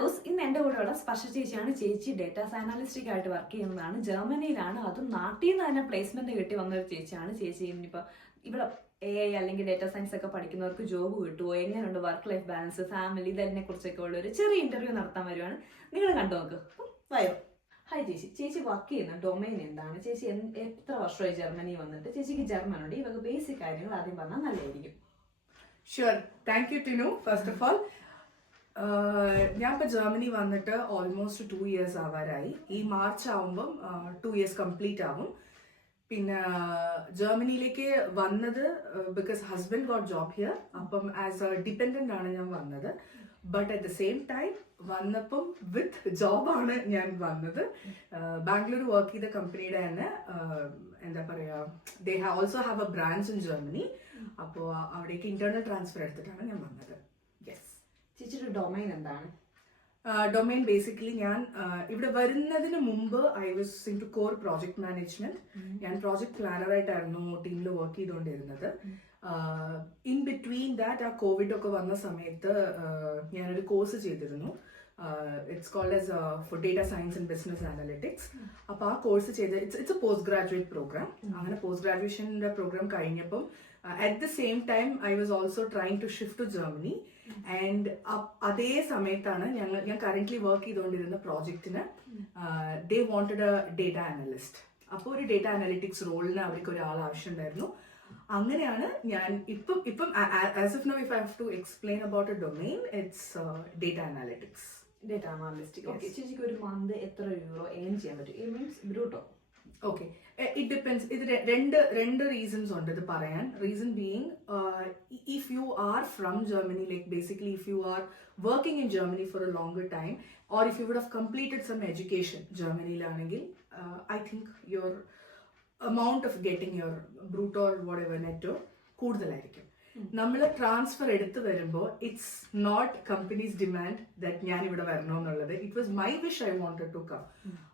Hello, ഇന്ന് എൻ്റെ കൂടെയുള്ള സ്പർശ ചേച്ചിയാണ്. ചേച്ചി ഡേറ്റാ സയനാലിസ്റ്റിക് ആയിട്ട് വർക്ക് ചെയ്യുന്നതാണ്. ജർമ്മനിയിലാണ്. അതും നാട്ടിൽ നിന്ന് തന്നെ പ്ലേസ്മെന്റ് കിട്ടി വന്നൊരു ചേച്ചിയാണ്. ചേച്ചി ഇനിയിപ്പോൾ ഇവിടെ AI അല്ലെങ്കിൽ ഡേറ്റാ സയൻസ് ഒക്കെ പഠിക്കുന്നവർക്ക് ജോബ് കിട്ടുമോ, എങ്ങനെയുണ്ട് വർക്ക് ലൈഫ് ബാലൻസ്, ഫാമിലി, ഇതിനെ കുറിച്ചൊക്കെ ഉള്ള ഒരു ചെറിയ ഇന്റർവ്യൂ നടത്താൻ വരുവാണ്. നിങ്ങൾ കണ്ടു നോക്ക്. വയോ. ഹായ് ചേച്ചി. ചേച്ചി വർക്ക് ചെയ്യുന്ന ഡൊമൈൻ എന്താണ്? ചേച്ചി എത്ര വർഷമായി ജർമ്മനി വന്നിട്ട്? ചേച്ചിക്ക് ജർമ്മൻ ഉണ്ട്. ഈ വക ബേസിക് കാര്യങ്ങൾ ആദ്യം പറഞ്ഞാൽ നല്ലതായിരിക്കും. Sure. Thank you Tinu. First of all, ഞാൻ ഇപ്പോൾ ജർമ്മനി വന്നിട്ട് ഓൾമോസ്റ്റ് 2 years ആവാറായി. ഈ മാർച്ച് ആവുമ്പം 2 years കംപ്ലീറ്റ് ആവും. പിന്നെ ജർമ്മനിയിലേക്ക് വന്നത് because husband got job here. അപ്പം ആസ് എ ഡിപ്പെൻഡൻ്റ് ആണ് ഞാൻ വന്നത്. But at the same time വന്നപ്പം വിത്ത് ജോബാണ് ഞാൻ വന്നത്. ബാംഗ്ലൂർ വർക്ക് ചെയ്ത കമ്പനിയുടെ തന്നെ എന്താ പറയുക, they also have A branch in Germany. അപ്പോൾ അവിടേക്ക് ഇന്റേണൽ ട്രാൻസ്ഫർ എടുത്തിട്ടാണ് ഞാൻ വന്നത്. യെസ്. ചേച്ചിയുടെ ഡൊമൈൻ എന്താണ്? ഡൊമൈൻ ബേസിക്കലി ഞാൻ ഇവിടെ വരുന്നതിന് മുമ്പ് I was into core project management. ഞാൻ പ്രോജക്ട് പ്ലാനറായിട്ടായിരുന്നു ടീമിൽ വർക്ക് ചെയ്തുകൊണ്ടിരുന്നത്. ഇൻ ബിറ്റ്വീൻ ദാറ്റ് ആ കോവിഡ് ഒക്കെ വന്ന സമയത്ത് ഞാനൊരു കോഴ്സ് ചെയ്തിരുന്നു. It's called as for data science and business analytics. അപ്പോൾ ആ കോഴ്സ് ചെയ്ത് it's a post graduate program. അങ്ങനെ പോസ്റ്റ് ഗ്രാജുവേഷൻ്റെ പ്രോഗ്രാം കഴിഞ്ഞപ്പം at the same time I was also trying to shift to Germany. And അതേ സമയത്താണ് ഞാൻ കറന്റ്ലി വർക്ക് ചെയ്തുകൊണ്ടിരുന്ന പ്രോജക്റ്റിന് they wanted A data analyst. അപ്പോൾ ഒരു ഡേറ്റ അനലിറ്റിക്സ് റോളിന് അവർക്ക് ഒരാൾ ആവശ്യമുണ്ടായിരുന്നു. അങ്ങനെയാണ് ഞാൻ ഇപ്പം as of now if I have to explain about a domain, it's data analytics. Data analytic. Okay. ചേച്ചിക്ക് ഒരു മന്ത് എത്ര euro ഏൺ ചെയ്യാൻ പറ്റും? ഇറ്റ് മീൻസ് ബ്രൂട്ടോ. Okay, it depends. ഇത് രണ്ട് റീസൺസ് ഉണ്ട് ഇത് പറയാൻ. Reason being, if you are from Germany, like basically if you are working in Germany for a ലോnger time, or if you would have completed some education ജർമ്മനിയിലാണെങ്കിൽ, I think your amount of getting your brute or whatever netto കൂടുതലായിരിക്കും. നമ്മൾ transfer എടുത്ത് വരുമ്പോൾ it's not companies demand that ഞാൻ ഇവിടെ വരണമെന്നുള്ളത്. It was my wish, I wanted to come.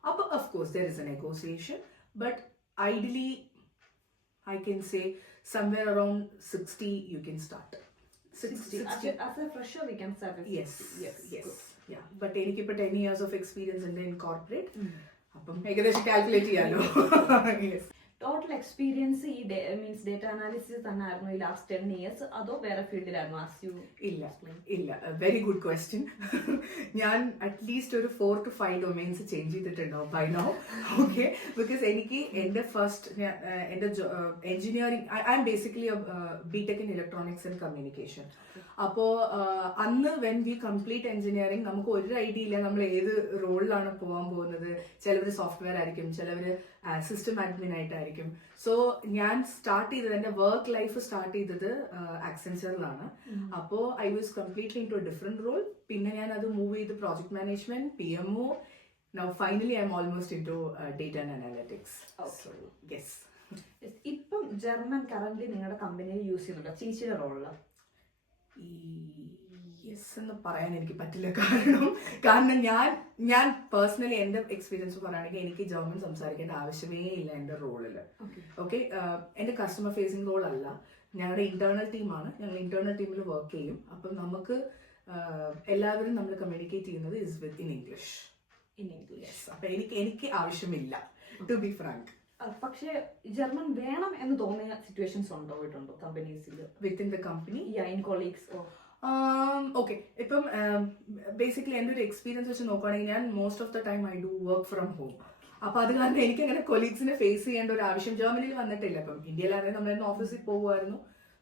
അപ്പോൾ of course there is a negotiation, but ideally I can say somewhere around 60 you can start. 60 as a fresher we can start with. Yes. Yeah, but എനിക്കിപ്പോൾ 10 years of experience ഉണ്ട് in corporate. അപ്പം ഏകദേശം calculate ചെയ്യാലോ. Yes. Total experience ഈ means data analysis തന്നെ ആയിരുന്നു ഈ last 10 years, അതോ വേറെ ഫീൽഡിലായിരുന്നു? ആസ് യു ഇല്ല. Very good question. ഞാൻ അറ്റ്ലീസ്റ്റ് ഒരു 4 to 5 ഡൊമൈൻസ് ചേഞ്ച് ചെയ്തിട്ടുണ്ടാവും ബൈ നൗ. ഓക്കെ, ബിക്കോസ് എനിക്ക് എൻ്റെ എൻ്റെ engineering, I am basically BTech in electronics and communication. അപ്പോൾ അന്ന് വെൻ വി കംപ്ലീറ്റ് എഞ്ചിനീയറിംഗ് നമുക്ക് ഒരു ഐഡിയ ഇല്ല നമ്മൾ ഏത് റോളിലാണ് പോകാൻ പോകുന്നത്. ചിലവർ സോഫ്റ്റ്വെയർ ആയിരിക്കും, ചിലവർ സിസ്റ്റം അഡ്മിൻ ആയിട്ടായിരിക്കും. സോ ഞാൻ സ്റ്റാർട്ട് ചെയ്തത്, എൻ്റെ വർക്ക് ലൈഫ് സ്റ്റാർട്ട് ചെയ്തത് ആക്സെൻച്ചറിലാണ്. അപ്പോൾ I was completely into a different role. പിന്നെ ഞാൻ അത് മൂവ് ചെയ്ത് project management, PMO. Now finally I'm almost into data and analytics. Okay. Yes. ഇപ്പം ജർമ്മൻ കറന്റ് നിങ്ങളുടെ കമ്പനിയിൽ യൂസ് ചെയ്യുന്നുണ്ടോ ചേച്ചിയുടെ റോളില്? യെസ് എന്ന് പറയാൻ എനിക്ക് പറ്റില്ല. കാരണം ഞാൻ പേഴ്സണലി എൻ്റെ എക്സ്പീരിയൻസ് പറയുകയാണെങ്കിൽ എനിക്ക് ജർമ്മൻ സംസാരിക്കേണ്ട ആവശ്യമേ ഇല്ല എൻ്റെ റോളിൽ. ഓക്കെ, എൻ്റെ കസ്റ്റമർ ഫേസിങ് റോൾ അല്ല, ഞങ്ങളുടെ ഇന്റേണൽ ടീമാണ്. ഞങ്ങൾ ഇന്റേണൽ ടീമിൽ വർക്ക് ചെയ്യും. അപ്പം നമുക്ക് എല്ലാവരും നമ്മൾ കമ്മ്യൂണിക്കേറ്റ് ചെയ്യുന്നത് ഇസ് വിത്ത് ഇൻ ഇംഗ്ലീഷ്. അപ്പം എനിക്ക് ആവശ്യമില്ല, ടു ബി ഫ്രാങ്ക്. പക്ഷേ ജർമ്മൻ വേണം എന്ന് തോന്നിയ സിറ്റുവേഷൻസ് ഉണ്ടായിട്ടുണ്ടോ കമ്പനീസിൽ? Within the company, in colleagues? Okay, ഇപ്പം ബേസിക്കലി എൻ്റെ ഒരു എക്സ്പീരിയൻസ് വെച്ച് നോക്കുകയാണെങ്കിൽ ഞാൻ most of the time I do work from home. അപ്പോൾ അത് കാരണം എനിക്ക് അങ്ങനെ കൊളീഗ്സിനെ ഫേസ് ചെയ്യേണ്ട ഒരു ആവശ്യം ജർമ്മനിയിൽ വന്നിട്ടില്ല. ഇപ്പം ഇന്ത്യയിലാണെങ്കിൽ നമ്മളെന്ന് ഓഫീസിൽ പോകുമായിരുന്നു.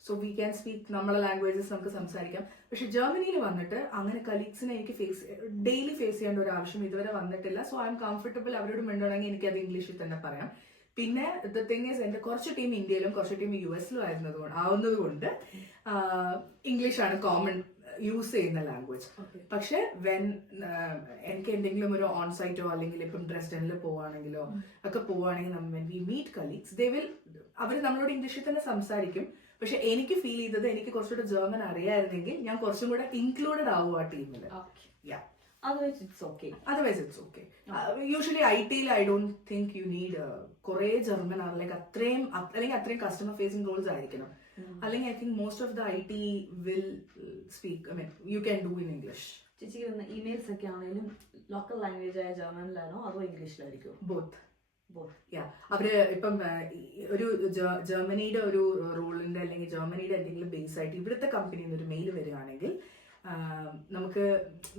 സോ വി ക്യാൻ സ്പീക്ക് നമ്മളെ ലാംഗ്വേജസ് നമുക്ക് സംസാരിക്കാം. പക്ഷെ ജർമ്മനിയിൽ വന്നിട്ട് അങ്ങനെ കൊളീഗ്സിനെ എനിക്ക് ഡെയിലി ഫേസ് ചെയ്യേണ്ട ഒരു ആവശ്യം ഇതുവരെ വന്നിട്ടില്ല. So I M comfortable. അവരോട് മിണ്ടണമെങ്കിൽ എനിക്കത് ഇംഗ്ലീഷിൽ തന്നെ പറയാം. പിന്നെ ദ തിങ് ഈസ്, എൻ്റെ കുറച്ച് ടീം ഇന്ത്യയിലും കുറച്ച് ടീം US-ലും ആവുന്നത് കൊണ്ട് ഇംഗ്ലീഷാണ് കോമൺ യൂസ് ചെയ്യുന്ന ലാംഗ്വേജ്. പക്ഷെ എനിക്ക് എന്തെങ്കിലും ഒരു ഓൺ സൈറ്റോ അല്ലെങ്കിൽ ഇപ്പം ഡ്രെസ്ഡനിൽ പോവുകയാണെങ്കിലോ ഒക്കെ പോവുകയാണെങ്കിൽ വി മീറ്റ് കലീഗ്സ്, അവർ നമ്മളോട് ഇംഗ്ലീഷിൽ തന്നെ സംസാരിക്കും. പക്ഷെ എനിക്ക് ഫീൽ ചെയ്തത് എനിക്ക് കുറച്ചുകൂടെ ജർമ്മൻ അറിയാമായിരുന്നെങ്കിൽ ഞാൻ കുറച്ചും കൂടെ ഇൻക്ലൂഡഡ് ആവും ആ ടീമിൽ. Otherwise it's okay. Usually IT-ൽ I don't think you need കുറേ ജർമ്മൻ അല്ലെങ്കിൽ അത്രയും കസ്റ്റമർ ഫേസിംഗ് റോൾസ് ആയിരിക്കണം. അല്ലെങ്കിൽ I think most of the IT will speak, I mean, you can do in English. ചേച്ചിക്ക് വരുന്ന ഇമെയിൽസ് ഒക്കെ ആണെങ്കിലും ലോക്കൽ ലാംഗ്വേജ് ആയ ജർമ്മനിലാണോ അതോ ഇംഗ്ലീഷിലായിരിക്കും? ബോത്ത്. അവര് ഇപ്പം ഒരു ജർമ്മനിയുടെ ഒരു റൂളിന്റെ അല്ലെങ്കിൽ ജർമ്മനിയുടെ എന്തെങ്കിലും ബേസ് ആയിട്ട് ഇവിടുത്തെ കമ്പനിയിൽ നിന്ന് ഒരു മെയിൽ വരികയാണെങ്കിൽ നമുക്ക്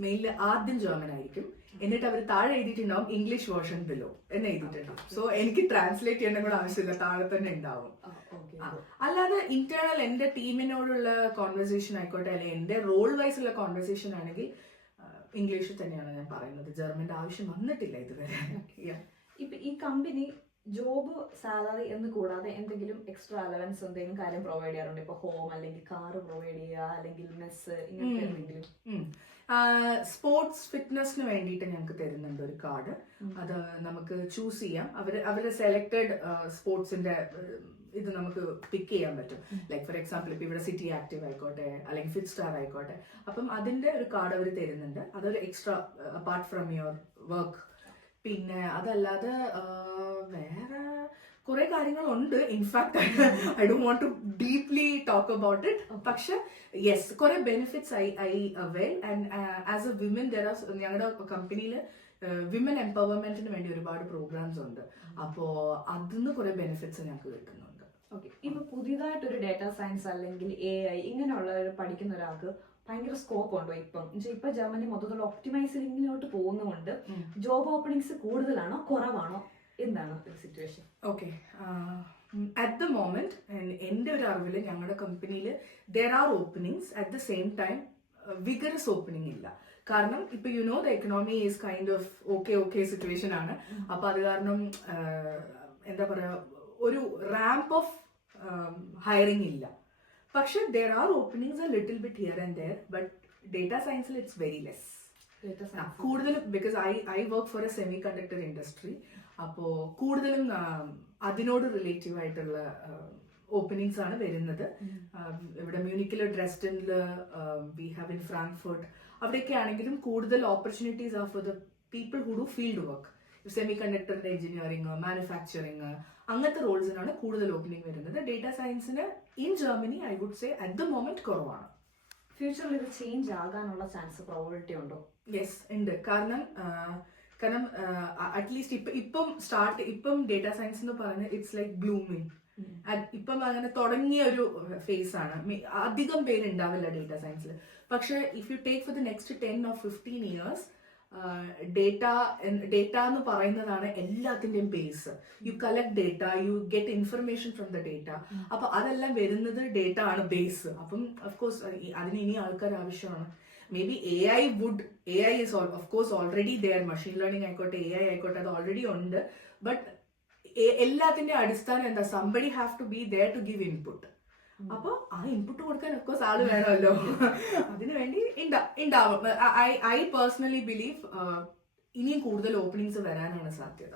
മെയിലിൽ ആദ്യം ജർമ്മൻ ആയിരിക്കും, എന്നിട്ട് അവർ താഴെ എഴുതിയിട്ടുണ്ടാവും ഇംഗ്ലീഷ് വേർഷൻ ബിലോ എന്ന് എഴുതിയിട്ടുണ്ടാവും. സോ എനിക്ക് ട്രാൻസ്ലേറ്റ് ചെയ്യേണ്ട കൂടെ ആവശ്യമില്ല, താഴെ തന്നെ ഉണ്ടാവും. അല്ലാതെ ഇന്റേണൽ എന്റെ ടീമിനോടുള്ള കോൺവെർസേഷൻ ആയിക്കോട്ടെ അല്ലെങ്കിൽ എന്റെ റോൾ വൈസ് ഉള്ള കോൺവെർസേഷൻ ആണെങ്കിൽ ഇംഗ്ലീഷിൽ തന്നെയാണ് ഞാൻ പറയുന്നത്. ജർമ്മന്റെ ആവശ്യം വന്നിട്ടില്ല ഇതുവരെ. ഇപ്പൊ ഈ കമ്പനി ജോബ് സാലറി എന്ന് കൂടാതെ എന്തെങ്കിലും എക്സ്ട്രാ അലവൻസ് എന്തെങ്കിലും കാര്യം പ്രൊവൈഡ് ചെയ്യാറുണ്ട്? ഇപ്പൊ ഹോം അല്ലെങ്കിൽ കാർ പ്രൊവൈഡ് ചെയ്യുക അല്ലെങ്കിൽ മെസ്സ് ഇങ്ങനത്തെ എന്തെങ്കിലും? സ്പോർട്സ് ഫിറ്റ്നസിന് വേണ്ടിയിട്ട് ഞങ്ങൾക്ക് തരുന്നുണ്ട് ഒരു കാർഡ്. അത് നമുക്ക് ചൂസ് ചെയ്യാം. അവര് സെലക്ടഡ് സ്പോർട്സിന്റെ ഇത് നമുക്ക് പിക്ക് ചെയ്യാൻ പറ്റും. ലൈക്ക് ഫോർ എക്സാമ്പിൾ ഇപ്പൊ ഇവിടെ സിറ്റി ആക്റ്റീവ് ആയിക്കോട്ടെ അല്ലെങ്കിൽ ഫിറ്റ് സ്റ്റാർ ആയിക്കോട്ടെ, അപ്പം അതിന്റെ ഒരു കാർഡ് അവർ തരുന്നുണ്ട്. അതൊരു extra apart from your work. പിന്നെ അതല്ലാതെ വേറെ കുറെ കാര്യങ്ങളുണ്ട്. In fact I don't want to deeply talk about it. പക്ഷെ യെസ്, കുറെ benefits I avail. And as a women there are ഞങ്ങളുടെ കമ്പനിയിൽ വിമൻ എംപവർമെന്റിന് വേണ്ടി ഒരുപാട് പ്രോഗ്രാംസ് ഉണ്ട്. അപ്പോ അതിന്ന് കുറെ ബെനിഫിറ്റ്സ് ഞങ്ങൾക്ക് കിട്ടുന്നുണ്ട്. ഓക്കെ, ഇപ്പൊ പുതിയതായിട്ടൊരു ഡേറ്റാ സയൻസ് അല്ലെങ്കിൽ AI ഇങ്ങനെയുള്ള പഠിക്കുന്ന ഒരാൾക്ക് ഭയങ്കര സ്കോപ്പ് ഉണ്ടോ ഇപ്പം? ഇപ്പൊ ജർമ്മനി മൊത്തത്തിൽ ഒപ്റ്റിമൈസിങ്ങിലോട്ട് പോകുന്നുണ്ട്. ജോബ് ഓപ്പണിങ്സ് കൂടുതലാണോ കുറവാണോ, എന്താണ് situation? Okay, at the moment എന്റെ ഒരു അറിവില് ഞങ്ങളുടെ കമ്പനിയിൽ there are openings. At the same time vigorous opening ഇല്ല. കാരണം ഇപ്പൊ the economy is kind of okay situation ആണ്. അപ്പൊ അത് കാരണം എന്താ പറയാ, ഒരു റാമ്പ് ഓഫ് ഹയറിംഗ് ഇല്ല. പക്ഷെ there are openings a little bit here and there, but data science it's very less. കൂടുതലും because I work for a semiconductor industry. അപ്പോൾ കൂടുതലും അതിനോട് റിലേറ്റീവ് ആയിട്ടുള്ള ഓപ്പണിങ്സ് ആണ് വരുന്നത്. ഇവിടെ മ്യൂണിക്കില്, ഡ്രെസ്ഡനില്, വി ഹാവ് ഇൻ ഫ്രാങ്ക്ഫർട്ട്, അവിടെയൊക്കെ ആണെങ്കിലും കൂടുതൽ opportunities are for the people who do field work. സെമി കണ്ടക്ടറിന്റെ എഞ്ചിനീയറിംഗ്, മാനുഫാക്ചറിങ്, അങ്ങനത്തെ റോൾസിനാണ് കൂടുതൽ ഓപ്പണിംഗ് വരുന്നത്. ഡേറ്റാ സയൻസിന് in Germany I would say at the moment കുറവാണ്. ഫ്യൂച്ചറിൽ ഇത് ചേഞ്ച് ആകാനുള്ള ചാൻസ് പ്രോബിലിറ്റി ഉണ്ടോ? യെസ്, ഉണ്ട്. കാരണം അറ്റ്ലീസ്റ്റ് ഇപ്പം ഡേറ്റാ സയൻസ് എന്ന് പറഞ്ഞാൽ ഇറ്റ്സ് ലൈക്ക് ബ്ലൂമിങ്. ഇപ്പം അങ്ങനെ തുടങ്ങിയ ഒരു ഫേസ് ആണ്. അധികം പേരുണ്ടാവില്ല ഡേറ്റാ സയൻസിൽ. പക്ഷെ if you take for the next 10 or 15 years, data എന്ന് പറയുന്നതാണ് എല്ലാത്തിന്റെയും base. You collect data, you get information from the data. അപ്പൊ അതെല്ലാം വരുന്നത് ഡേറ്റ ആണ് ബേസ്. അപ്പം ഓഫ്കോഴ്സ് അതിന് ഇനി ആൾക്കാർ ആവശ്യമാണ്. May be AI is of course already there. Machine learning ആയിക്കോട്ടെ, AI ആയിക്കോട്ടെ, അത് ഓൾറെഡി ഉണ്ട്. ബട്ട് എല്ലാത്തിന്റെ അടിസ്ഥാനം എന്താ? Somebody have to be there to give input. അപ്പൊ ആ ഇൻപുട്ട് കൊടുക്കാൻ ഒഫ്കോഴ്സ് ആള് വേണമല്ലോ. അതിനു വേണ്ടി ഉണ്ടാവും. ഐ പേഴ്സണലി ബിലീവ് ഇനിയും കൂടുതൽ ഓപ്പണിങ്സ് വരാനാണ് സാധ്യത.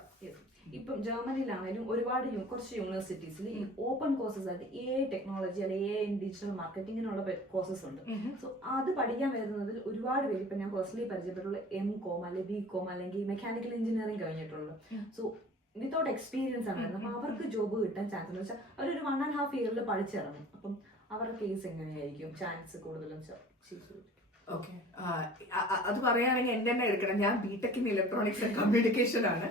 ഇപ്പം ജർമ്മനിയിലാണെങ്കിലും ഒരുപാട് കുറച്ച് യൂണിവേഴ്സിറ്റീസിൽ ഈ ഓപ്പൺ കോഴ്സസ് ആയിട്ട് AI ടെക്നോളജി അല്ലെങ്കിൽ AI ഡിജിറ്റൽ മാർക്കറ്റിങ്ങിനുള്ള കോഴ്സസ് ഉണ്ട്. സോ അത് പഠിക്കാൻ വരുന്നതിൽ ഒരുപാട് പേര് ഇപ്പൊ ഞാൻ പേഴ്സണലി പരിചയപ്പെട്ടുള്ള MCOM അല്ലെങ്കിൽ BCOM അല്ലെങ്കിൽ മെക്കാനിക്കൽ എഞ്ചിനീയറിംഗ് കഴിഞ്ഞിട്ടുള്ളത്. സോ വിത്തൗട്ട് എക്സ്പീരിയൻസ് ആണ്. അപ്പൊ അവർക്ക് ജോബ് കിട്ടാൻ ചാൻസ് എന്ന് വെച്ചാൽ അവരൊരു 1.5 year പഠിച്ചിറങ്ങും. അപ്പം അവരുടെ കേസ് എങ്ങനെയായിരിക്കും ചാൻസ് കൂടുതലും? ഓക്കെ, അത് പറയുകയാണെങ്കിൽ എന്റെ തന്നെ എടുക്കണം. ഞാൻ BTech in electronics and communication ആണ്.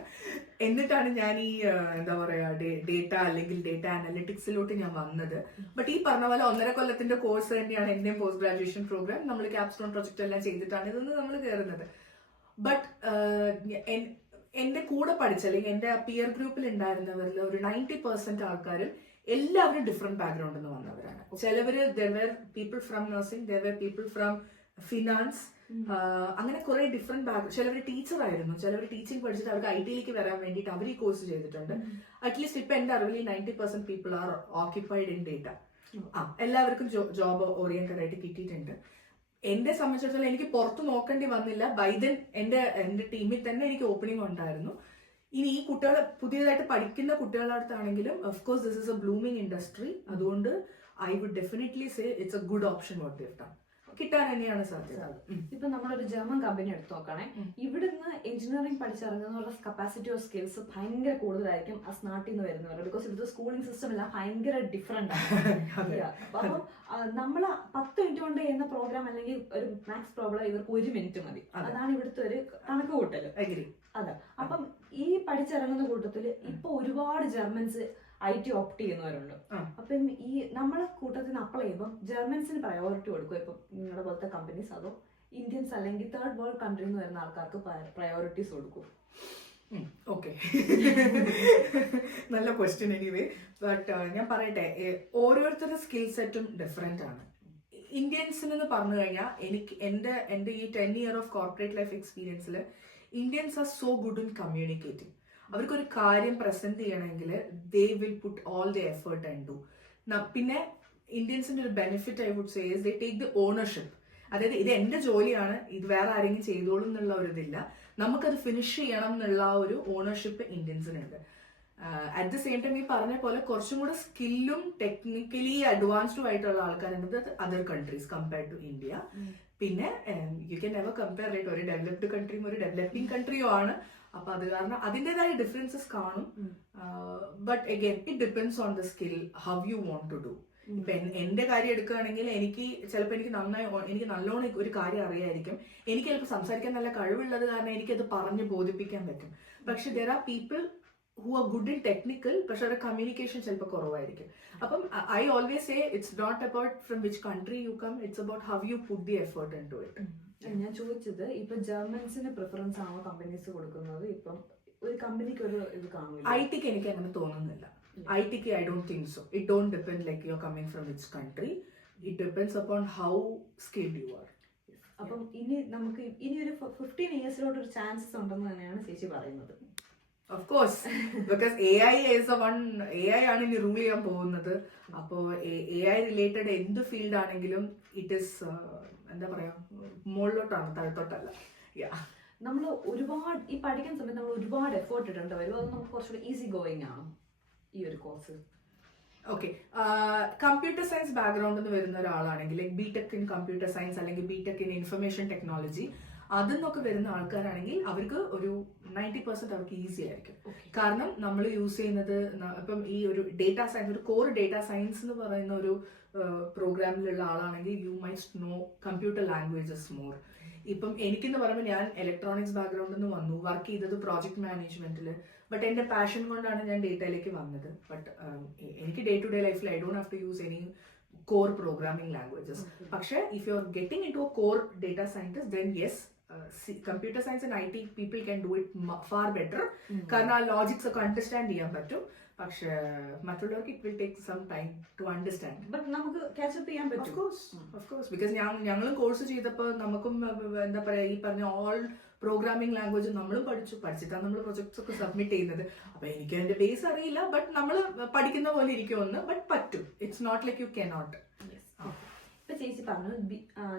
എന്നിട്ടാണ് ഞാൻ ഈ എന്താ പറയാ ഡേറ്റ അല്ലെങ്കിൽ ഡേറ്റ അനലിറ്റിക്സിലോട്ട് ഞാൻ വന്നത്. ബട്ട് ഈ പറഞ്ഞ പോലെ 1.5 കൊല്ലത്തിന്റെ കോഴ്സ് തന്നെയാണ് എന്റെയും പോസ്റ്റ് ഗ്രാജുവേഷൻ പ്രോഗ്രാം. നമ്മൾ ക്യാപ്സ്റ്റോൺ പ്രൊജക്ട് എല്ലാം ചെയ്തിട്ടാണ് ഇതൊന്ന് നമ്മൾ കയറുന്നത്. ബട്ട് എന്റെ കൂടെ പഠിച്ച അല്ലെങ്കിൽ എന്റെ പിയർ ഗ്രൂപ്പിൽ ഉണ്ടായിരുന്നവരിൽ ഒരു 90% ആൾക്കാരും എല്ലാവരും ഡിഫറെന്റ് ബാക്ക്ഗ്രൗണ്ടിൽ നിന്ന് വന്നവരാണ്. ചിലവര് there were people from nursing, there were people from finance, അങ്ങനെ കുറെ ഡിഫറെന്റ് ബാക്ക്. ചിലവർ ടീച്ചർ ആയിരുന്നു, ചിലവർ ടീച്ചിങ് പഠിച്ചിട്ട് അവർക്ക് IT-ലേക്ക് വരാൻ വേണ്ടിയിട്ട് അവർ ഈ കോഴ്സ് ചെയ്തിട്ടുണ്ട്. അറ്റ്ലീസ്റ്റ് ഇപ്പൊ എന്റെ അറിവിൽ 90% people are occupied in data. എല്ലാവർക്കും ജോബ് ഓറിയന്റഡ് ആയിട്ട് കിട്ടിയിട്ടുണ്ട്. എന്നെ സംബന്ധിച്ചിടത്തോളം എനിക്ക് പുറത്ത് നോക്കേണ്ടി വന്നില്ല. ബൈദൻ എന്റെ ടീമിൽ തന്നെ എനിക്ക് ഓപ്പണിംഗ് ഉണ്ടായിരുന്നു. ഇനി ഈ കുട്ടികൾ പുതിയതായിട്ട് പഠിക്കുന്ന കുട്ടികളുടെ അടുത്താണെങ്കിലും of course this is a blooming industry. അതുകൊണ്ട് I would definitely say it's a good option what you have done. കിട്ടാൻ തന്നെയാണ് സാധ്യത. ഇപ്പൊ നമ്മളൊരു ജർമ്മൻ കമ്പനി എടുത്ത് നോക്കണേ, ഇവിടുന്ന് എഞ്ചിനീയറിംഗ് പഠിച്ചിറങ്ങുന്നവരുടെ കപ്പാസിറ്റി ഓഫ് സ്കിൽസ് ഭയങ്കര കൂടുതലായിരിക്കും ആ നാട്ടിൽ നിന്ന് വരുന്നവർ. ബിക്കോസ് ഇവിടുത്തെ സ്കൂളിംഗ് സിസ്റ്റം എല്ലാം ഭയങ്കര ഡിഫറെന്റ് ആണ്. അപ്പം നമ്മള് 10 മിനിറ്റ് കൊണ്ട് ചെയ്യുന്ന പ്രോഗ്രാം അല്ലെങ്കിൽ ഒരു മാത്സ് പ്രോബ്ലം ഇവർക്ക് 1 മിനിറ്റ് മതി. അതാണ് ഇവിടുത്തെ ഒരു കണക്ക് കൂട്ടല്. അതെ. അപ്പം ഈ പഠിച്ചിറങ്ങുന്ന കൂട്ടത്തില് ഇപ്പൊ ഒരുപാട് ജർമ്മൻസ് IT ഓപ്റ്റ് ചെയ്യുന്നവരുണ്ട്. അപ്പം ഈ നമ്മളെ കൂട്ടത്തിൽ നിന്ന് അപ്ലൈ ചെയ്യുമ്പോൾ ജർമ്മൻസിന് പ്രയോറിറ്റി കൊടുക്കും. ഇപ്പം നിങ്ങളുടെ പോലത്തെ കമ്പനീസ് അതോ ഇന്ത്യൻസ് അല്ലെങ്കിൽ തേർഡ് വേൾഡ് കൺട്രിയിൽ നിന്ന് വരുന്ന ആൾക്കാർക്ക് പ്രയോറിറ്റീസ് കൊടുക്കും? ഓക്കെ, നല്ല ക്വസ്റ്റ്യൻ. എനിവേ, ബട്ട് ഞാൻ പറയട്ടെ, ഓരോരുത്തരുടെ സ്കിൽ സെറ്റും ഡിഫറെന്റ് ആണ്. ഇന്ത്യൻസിന് എന്ന് പറഞ്ഞു കഴിഞ്ഞാൽ എൻ്റെ ഈ 10 year ഓഫ് കോർപ്പറേറ്റ് ലൈഫ് എക്സ്പീരിയൻസിൽ Indians are so good in communicating. അവർക്കൊരു കാര്യം പ്രസന്റ് ചെയ്യണമെങ്കിൽ they will put all the effort and do. പിന്നെ ഇന്ത്യൻസിന്റെ ഒരു benefit I would say is they take the ownership. അതായത് ഇത് എന്റെ ജോലിയാണ്, ഇത് വേറെ ആരെങ്കിലും ചെയ്തോളും എന്നുള്ള ഒരു ഇതില്ല, നമുക്കത് ഫിനിഷ് ചെയ്യണം എന്നുള്ള ആ ഒരു ഓണർഷിപ്പ് ഇന്ത്യൻസിനുണ്ട്. അറ്റ് ദ സെയിം ടൈം ഈ പറഞ്ഞ പോലെ കുറച്ചും കൂടെ സ്കില്ലും ടെക്നിക്കലി അഡ്വാൻസ്ഡും ആയിട്ടുള്ള ആൾക്കാരുണ്ട് other countries compared to India. പിന്നെ you can never compare right, ഒരു ഡെവലപ്ഡ് കൺട്രിയും ഒരു ഡെവലപ്പിംഗ് കൺട്രിയും ആണ്. അപ്പൊ അത് കാരണം അതിൻ്റെതായ ഡിഫറൻസസ് കാണും. But again it depends on the skill, how you want to do. ഇപ്പൊ എന്റെ കാര്യം എടുക്കുകയാണെങ്കിൽ എനിക്ക് ചിലപ്പോൾ എനിക്ക് നല്ലോണം ഒരു കാര്യം അറിയായിരിക്കും, എനിക്ക് ചിലപ്പോൾ സംസാരിക്കാൻ നല്ല കഴിവുള്ളത് കാരണം എനിക്കത് പറഞ്ഞ് ബോധിപ്പിക്കാൻ പറ്റും. പക്ഷെ there are people who are good in technical, പക്ഷെ അവരുടെ കമ്മ്യൂണിക്കേഷൻ ചിലപ്പോൾ കുറവായിരിക്കും. അപ്പം I always say it's not about from which country you come, it's about how you put the effort into it. ഞാൻ ചോദിച്ചത് ഇപ്പൊ ജർമ്മൻസിന് പ്രിഫറൻസ് ആണോ companies കൊടുക്കുന്നത്? ഇപ്പം ഒരു കമ്പനിക്ക് ഒരു ഇത് കാണില്ല. IT എനിക്ക് അങ്ങനെ തോന്നുന്നില്ല. IT I don't think so. It don't depend like you're coming from which country. It depends upon how skilled you are. അപ്പം നമുക്ക് ഇനി ഒരു 15 yearsലോട്ട് ഒരു ചാൻസസ് ഉണ്ടെന്ന് തന്നെയാണ് ചേച്ചി പറയുന്നത്. Of course, because AI is the one. AI ആണ് ഇനി റൂൾ ചെയ്യാൻ പോകുന്നത്. അപ്പോൾ AI റിലേറ്റഡ് എന്ത് ഫീൽഡ് ആണെങ്കിലും ഇറ്റ് ഇസ് എന്താ പറയാ, മുകളിലോട്ടാണ്, താഴത്തോട്ടല്ല. നമ്മൾ ഒരുപാട് ഈ പഠിക്കുന്ന സമയത്ത് നമ്മൾ ഒരുപാട് എഫേർട്ട് ഇടേണ്ടി വരും. അത് നമുക്ക് കുറച്ചുകൂടി ഈസി ഗോയിങ് ആണ് ഈ ഒരു കോഴ്സ്. ഓക്കെ, കമ്പ്യൂട്ടർ സയൻസ് ബാക്ക്ഗ്രൗണ്ടിൽ നിന്ന് വരുന്ന ഒരാളാണെങ്കിൽ like BTech in computer science അല്ലെങ്കിൽ BTech ഇൻ ഇൻഫർമേഷൻ ടെക്നോളജി അതിന്നൊക്കെ വരുന്ന ആൾക്കാരാണെങ്കിൽ അവർക്ക് ഒരു 90% അവർക്ക് ഈസി ആയിരിക്കും. കാരണം നമ്മൾ യൂസ് ചെയ്യുന്നത് ഇപ്പം ഈ ഒരു ഡേറ്റാ സയൻസ്, ഒരു കോർ ഡേറ്റാ സയൻസ് എന്ന് പറയുന്ന ഒരു പ്രോഗ്രാമിലുള്ള ആളാണെങ്കിൽ you must know computer languages more. ഇപ്പം എനിക്കെന്ന് പറയുമ്പോൾ ഞാൻ ഇലക്ട്രോണിക്സ് ബാക്ക്ഗ്രൗണ്ടിൽ നിന്ന് വന്നു, വർക്ക് ചെയ്തത് പ്രോജക്ട് മാനേജ്മെന്റിൽ. ബട്ട് എൻ്റെ പാഷൻ കൊണ്ടാണ് ഞാൻ ഡേറ്റയിലേക്ക് വന്നത്. ബട്ട് എനിക്ക് ഡേ ടു ഡേ ലൈഫിൽ I don't have to use any core programming languages. പക്ഷേ if you're getting into a core data scientist, then yes, computer science and IT people can do it far better. കാരണം ആ Logix ഒക്കെ understand ചെയ്യാൻ പറ്റും. പക്ഷേ മറ്റുള്ളവർക്ക് it will take some time to understand. But നമുക്ക് catch up ചെയ്യാൻ പറ്റും. ഓഫ് കോഴ്സ് ബിക്കോസ് ഞങ്ങളും കോഴ്സ് ചെയ്തപ്പോൾ നമുക്കും എന്താ പറയാ, ഈ പറഞ്ഞ ഓൾ പ്രോഗ്രാമിംഗ് ലാംഗ്വേജ് നമ്മളും പഠിച്ചിട്ടാണ് നമ്മൾ പ്രൊജക്ട്സ് ഒക്കെ സബ്മിറ്റ് ചെയ്യുന്നത്. അപ്പൊ എനിക്ക് അതിന്റെ ബേസ് അറിയില്ല, ബട്ട് നമ്മൾ പഠിക്കുന്ന പോലെ ഇരിക്കുമെന്ന്. ബട്ട് പറ്റും, it's not like you cannot. ഇപ്പൊ ചേച്ചി പറഞ്ഞു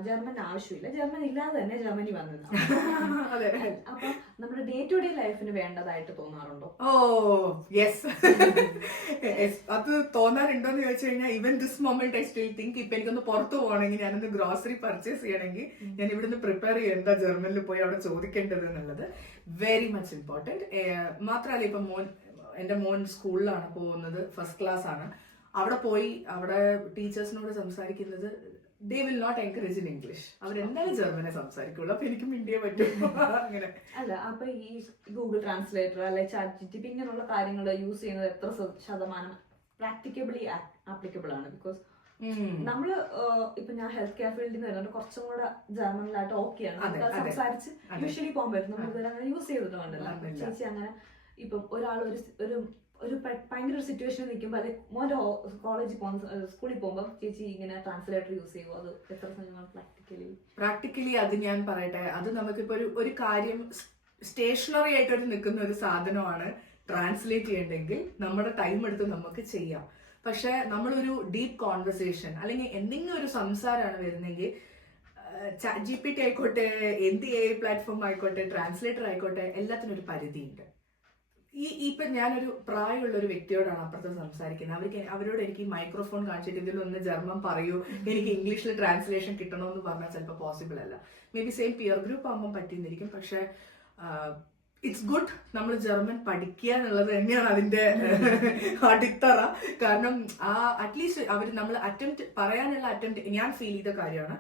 ജർമ്മൻ ആവശ്യമില്ല, ജർമ്മൻ ഇല്ലാതെ തന്നെ ജർമ്മനി വന്നത്. അപ്പൊ നമ്മുടെ ഡേ ടു ഡേ ലൈഫിന് വേണ്ടതായിട്ട് തോന്നാറുണ്ടോ? ഓ യെസ്, അത് തോന്നാറുണ്ടോന്ന് ചോദിച്ചു കഴിഞ്ഞാൽ even this moment I still think. ഇപ്പൊ എനിക്കൊന്ന് പുറത്തു പോകണമെങ്കിൽ, ഞാനൊന്ന് ഗ്രോസറി പർച്ചേസ് ചെയ്യണമെങ്കിൽ ഞാൻ ഇവിടുന്ന് പ്രിപ്പയർ ചെയ്യും എന്താ ജർമ്മനിൽ പോയി അവിടെ ചോദിക്കേണ്ടത് എന്നുള്ളത്. Very much important. മാത്രമല്ല ഇപ്പൊ എന്റെ മോൻ സ്കൂളിലാണ് പോകുന്നത്, ഫസ്റ്റ് ക്ലാസ് ആണ്. അവിടെ പോയി അവിടെ ടീച്ചേഴ്സിനോട് സംസാരിക്കുന്നത് they will not encourage in English. അവരെന്തായാലും ജർമ്മനെ സംസാരിക്കുള്ളൂ. അപ്പൊ എനിക്ക് ഇന്ത്യയെ പറ്റും അങ്ങനെ അല്ല. അപ്പൊ ഈ ഗൂഗിൾ ട്രാൻസ്ലേറ്റർ അല്ലെ ChatGPT ഇങ്ങനെയുള്ള കാര്യങ്ങൾ യൂസ് ചെയ്യുന്നത് എത്ര ശതമാനം പ്രാക്ടിക്കബിളി ആപ്ലിക്കബിൾ ആണ്? ബിക്കോസ് നമ്മള് ഇപ്പൊ ഞാൻ ഹെൽത്ത് കെയർ ഫീൽഡിൽ നിന്ന് വരുന്നുണ്ട്, കുറച്ചും കൂടെ ജർമ്മനിലായിട്ട് ഓക്കെയാണ് സംസാരിച്ച് യൂഷ്വലി പോകാൻ പറ്റും. നമ്മൾ ഇതുവരെ അങ്ങനെ യൂസ് ചെയ്തിട്ടുണ്ടല്ലോ. ചേച്ചി അങ്ങനെ ഇപ്പം ഒരാൾ ഒരു ഭയങ്കര ഒരു സിറ്റുവേഷനിൽ നിൽക്കുമ്പോൾ, അല്ലെങ്കിൽ മോൻ്റെ കോളേജിൽ പോകുന്ന സ്കൂളിൽ പോകുമ്പോൾ ചേച്ചി ഇങ്ങനെ ട്രാൻസ്ലേറ്റർ യൂസ് ചെയ്യുമോ? അത് എത്ര സമയമാണ് പ്രാക്ടിക്കലി? അത് ഞാൻ പറയട്ടെ, അത് നമുക്കിപ്പോ ഒരു കാര്യം സ്റ്റേഷനറി ആയിട്ട് നിൽക്കുന്ന ഒരു സാധനമാണ് ട്രാൻസ്ലേറ്റ് ചെയ്യണ്ടെങ്കിൽ നമ്മുടെ ടൈം എടുത്ത് നമുക്ക് ചെയ്യാം. പക്ഷെ നമ്മളൊരു ഡീപ്പ് കോൺവെർസേഷൻ അല്ലെങ്കിൽ എന്തെങ്കിലും ഒരു സംസാരമാണ് വരുന്നെങ്കിൽ ChatGPT ആയിക്കോട്ടെ, എന്ത് AI പ്ലാറ്റ്ഫോം ആയിക്കോട്ടെ, ട്രാൻസ്ലേറ്റർ ആയിക്കോട്ടെ, എല്ലാത്തിനും ഒരു പരിധിയുണ്ട്. ഇപ്പൊ ഞാനൊരു പ്രായമുള്ള ഒരു വ്യക്തിയോടാണ് അപ്പുറത്ത് സംസാരിക്കുന്നത്. അവരോട് എനിക്ക് മൈക്രോഫോൺ കാണിച്ചിട്ട് ഇതിലൊന്ന് ജർമ്മൻ പറയൂ, എനിക്ക് ഇംഗ്ലീഷിൽ ട്രാൻസ്ലേഷൻ കിട്ടണമെന്ന് പറഞ്ഞാൽ ചിലപ്പോൾ പോസിബിൾ അല്ല. Maybe same peer group ആകുമ്പോൾ പറ്റിയെന്നിരിക്കും. പക്ഷെ ഇറ്റ്സ് ഗുഡ് നമ്മൾ ജർമ്മൻ പഠിക്കുക എന്നുള്ളത് തന്നെയാണ് അതിന്റെ അടിത്തറ. കാരണം അറ്റ്ലീസ്റ്റ് നമ്മൾ പറയാനുള്ള അറ്റംപ്റ്റ് ഞാൻ ഫീൽ ചെയ്ത കാര്യമാണ്.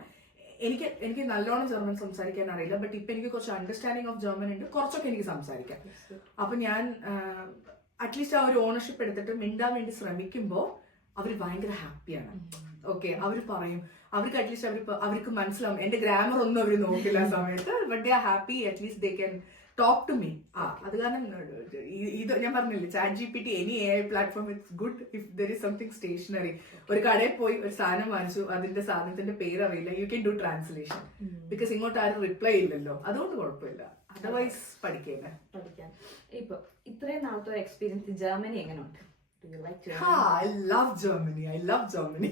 എനിക്ക് നല്ലോണം ജർമ്മൻ സംസാരിക്കാൻ അറിയില്ല, ബട്ട് ഇപ്പൊ എനിക്ക് കുറച്ച് അണ്ടർസ്റ്റാൻഡിങ് ഓഫ് ജർമ്മൻ ഉണ്ട്, കുറച്ചൊക്കെ എനിക്ക് സംസാരിക്കാം. അപ്പൊ ഞാൻ അറ്റ്ലീസ്റ്റ് ആ ഒരു ഓണർഷിപ്പ് എടുത്തിട്ട് മിണ്ടാൻ വേണ്ടി ശ്രമിക്കുമ്പോൾ അവർ ഭയങ്കര ഹാപ്പിയാണ്. ഓക്കെ, അവർ പറയും, അവർക്ക് അറ്റ്ലീസ്റ്റ് അവർക്ക് മനസ്സിലാവും. എന്റെ ഗ്രാമർ ഒന്നും അവർ നോക്കില്ല ആ സമയത്ത്, but they are happy, at least they can talk to me. അത് കാരണം ഇത് ഞാൻ പറഞ്ഞില്ലേ, ChatGPT any AI platform it's good if there is something stationery. ഒരു കടയിൽ പോയി ഒരു സാധനം വാങ്ങിച്ചു, അതിന്റെ സാധനത്തിന്റെ പേര് അറിയില്ല, you can do translation, because ഇങ്ങോട്ട് ആരും റിപ്ലൈ ഇല്ലല്ലോ, അതുകൊണ്ട് കുഴപ്പമില്ല. അതർവൈസ് പഠിക്കാൻ ഇപ്പൊ ഇത്രയും നാളത്തെ ഒരു എക്സ്പീരിയൻസ് ജർമ്മനി എങ്ങനെയുണ്ട്? I love Germany.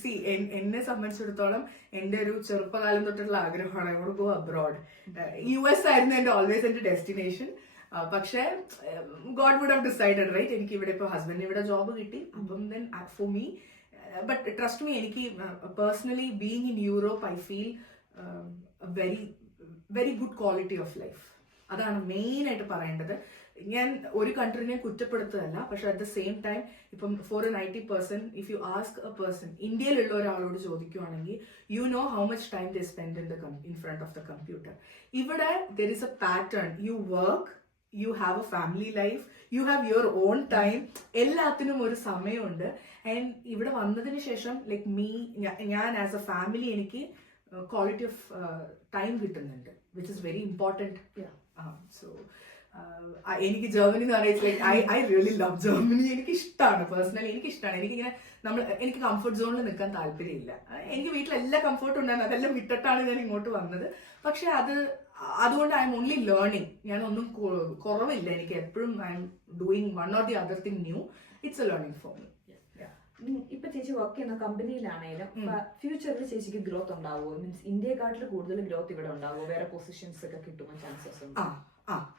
See, എന്നെ സംബന്ധിച്ചിടത്തോളം എന്റെ ഒരു ചെറുപ്പകാലം തൊട്ടുള്ള ആഗ്രഹമാണ് I want go abroad. US ആയിരുന്നു എന്റെ ഓൾവേസ് എന്റെ ഡെസ്റ്റിനേഷൻ. പക്ഷേ God would have decided, right? എനിക്ക് ഇവിടെ ഇപ്പൊ ഹസ്ബൻഡിന് ഇവിടെ ജോബ് കിട്ടി. അപ്പം then for me, but trust me, എനിക്ക് personally being in Europe I feel very very good quality of life. അതാണ് മെയിൻ ആയിട്ട് പറയേണ്ടത്. ഞാൻ ഒരു കൺട്രീനെ കുറ്റപ്പെടുത്തുകയല്ല, പക്ഷെ അറ്റ് ദ സെയിം ടൈം ഇപ്പം for an 90%, if you ask a person, ഇന്ത്യയിലുള്ള ഒരാളോട് ചോദിക്കുവാണെങ്കിൽ you know how much time they spend in front of the computer. ഇവിടെ there is a pattern. You work, you have a family life, you have your own time, എല്ലാത്തിനും ഒരു സമയമുണ്ട്. And ഇവിടെ വന്നതിന് ശേഷം ഞാൻ ആസ് എ ഫാമിലി എനിക്ക് quality of time കിട്ടുന്നുണ്ട്, which is very important. So എനിക്ക് ജർമ്മനി എന്ന് പറയുന്നത് ഐ റിയലി ലവ് ജർമ്മനി. എനിക്ക് ഇഷ്ടമാണ്, പേഴ്സണലി എനിക്ക് ഇഷ്ടമാണ്. എനിക്ക് കംഫർട്ട് സോണിൽ നിൽക്കാൻ താല്പര്യമില്ല. എനിക്ക് വീട്ടിൽ എല്ലാ കംഫർട്ടും ഉണ്ടായിരുന്നു, അതെല്ലാം വിട്ടിട്ടാണ് ഞാൻ ഇങ്ങോട്ട് വന്നത്. പക്ഷെ അതുകൊണ്ട് ഐ എം ഓൺലി ലേണിംഗ്. ഞാനൊന്നും കുറവില്ല, എനിക്ക് എപ്പോഴും I am doing one or the other thing new. It's A learning for me. ഇപ്പൊ ചേച്ചി വർക്ക് ചെയ്യുന്ന കമ്പനിയിലാണെങ്കിലും ഫ്യൂച്ചറിൽ ചേച്ചിക്ക് ഗ്രോത്ത് ഉണ്ടാവുമോ? മീൻസ് ഇന്ത്യയെക്കാട്ടിൽ കൂടുതൽ ഗ്രോത്ത് ഇവിടെ ഉണ്ടാവുമോ? വേറെ പൊസിഷൻസ് ഒക്കെ കിട്ടുമോ? ചാൻസസ് ഉണ്ട്?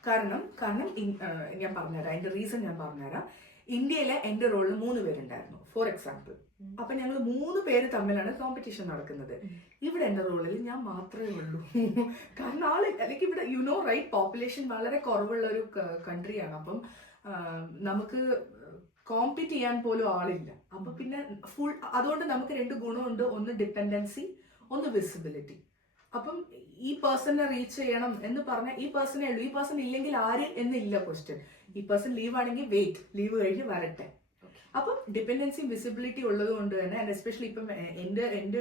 കാരണം ഞാൻ പറഞ്ഞുതരാം, അതിന്റെ റീസൺ ഞാൻ പറഞ്ഞുതരാം. ഇന്ത്യയിലെ എന്റെ റോളിൽ 3 പേരുണ്ടായിരുന്നു, ഫോർ എക്സാമ്പിൾ. അപ്പൊ ഞങ്ങൾ 3 പേര് തമ്മിലാണ് കോമ്പറ്റീഷൻ നടക്കുന്നത്. ഇവിടെ എന്റെ റോളിൽ ഞാൻ മാത്രമേ ഉള്ളൂ. കാരണം അല്ലെങ്കിൽ ഇവിടെ റൈറ്റ്, പോപ്പുലേഷൻ വളരെ കുറവുള്ള ഒരു കൺട്രിയാണ്. അപ്പം നമുക്ക് കോമ്പീറ്റ് ചെയ്യാൻ പോലും ആളില്ല. അപ്പൊ പിന്നെ അതുകൊണ്ട് നമുക്ക് 2 ഗുണമുണ്ട്. ഒന്ന് ഡിപ്പെൻഡൻസി, ഒന്ന് വിസിബിലിറ്റി. അപ്പം ഈ പേഴ്സണെ റീച്ച് ചെയ്യണം എന്ന് പറഞ്ഞാൽ ഈ പേഴ്സണേ ഉള്ളൂ. ഈ പേഴ്സൺ ഇല്ലെങ്കിൽ ആര് എന്നില്ല ക്വസ്റ്റ്യൻ. ഈ പേഴ്സൺ ലീവ് ആണെങ്കിൽ വെയിറ്റ്, ലീവ് കഴിഞ്ഞ് വരട്ടെ. അപ്പം ഡിപ്പെൻഡൻസിയും വിസിബിലിറ്റി ഉള്ളത് കൊണ്ട് തന്നെ, ആൻഡ് എസ്പെഷ്യലി ഇപ്പം എൻ്റെ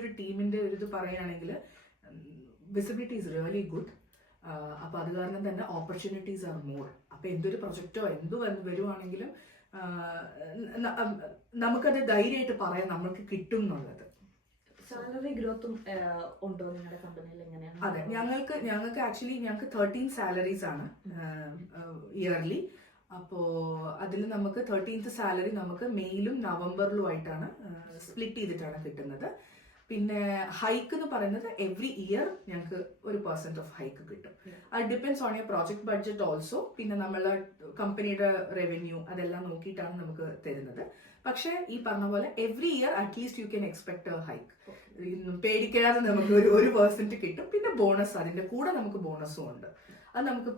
ഒരു ടീമിന്റെ ഒരു ഇത് പറയുകയാണെങ്കിൽ വിസിബിലിറ്റി ഈസ് റിയലി ഗുഡ്. അപ്പൊ അത് കാരണം തന്നെ ഓപ്പർച്യൂണിറ്റീസ് ആർ മോർ. അപ്പൊ എന്തൊരു പ്രൊജക്റ്റോ വരുവാണെങ്കിലും നമുക്കത് ധൈര്യമായിട്ട് പറയാം നമ്മൾക്ക് കിട്ടും എന്നുള്ളത്. സാലറി ഗ്രോത്തും ഉണ്ടോ നിങ്ങളുടെ കമ്പനിയിൽ? എങ്ങനെയാണ്? അതെ, ഞങ്ങൾക്ക് ആക്ച്വലി 13 സാലറീസ് ആണ് ഇയർലി. അപ്പോ അതിൽ നമുക്ക് 13th സാലറി നമുക്ക് മെയിലും നവംബറിലും ആയിട്ടാണ് സ്പ്ലിറ്റ് ചെയ്തിട്ടാണ് കിട്ടുന്നത്. പിന്നെ ഹൈക്ക് എന്ന് പറയുന്നത് എവറി ഇയർ ഞങ്ങൾക്ക് 1% ഓഫ് ഹൈക്ക് കിട്ടും. അത് depends on your project budget also. പിന്നെ നമ്മളെ കമ്പനിയുടെ റവന്യൂ അതെല്ലാം നോക്കിയിട്ടാണ് നമുക്ക് തരുന്നത്. പക്ഷെ ഈ പറഞ്ഞ പോലെ every year at least you can expect A hike. പേടിക്കാതെ നമുക്ക് 1% കിട്ടും. പിന്നെ ബോണസ്, അതിന്റെ കൂടെ നമുക്ക് ബോണസും ഉണ്ട്. അത് നമുക്ക്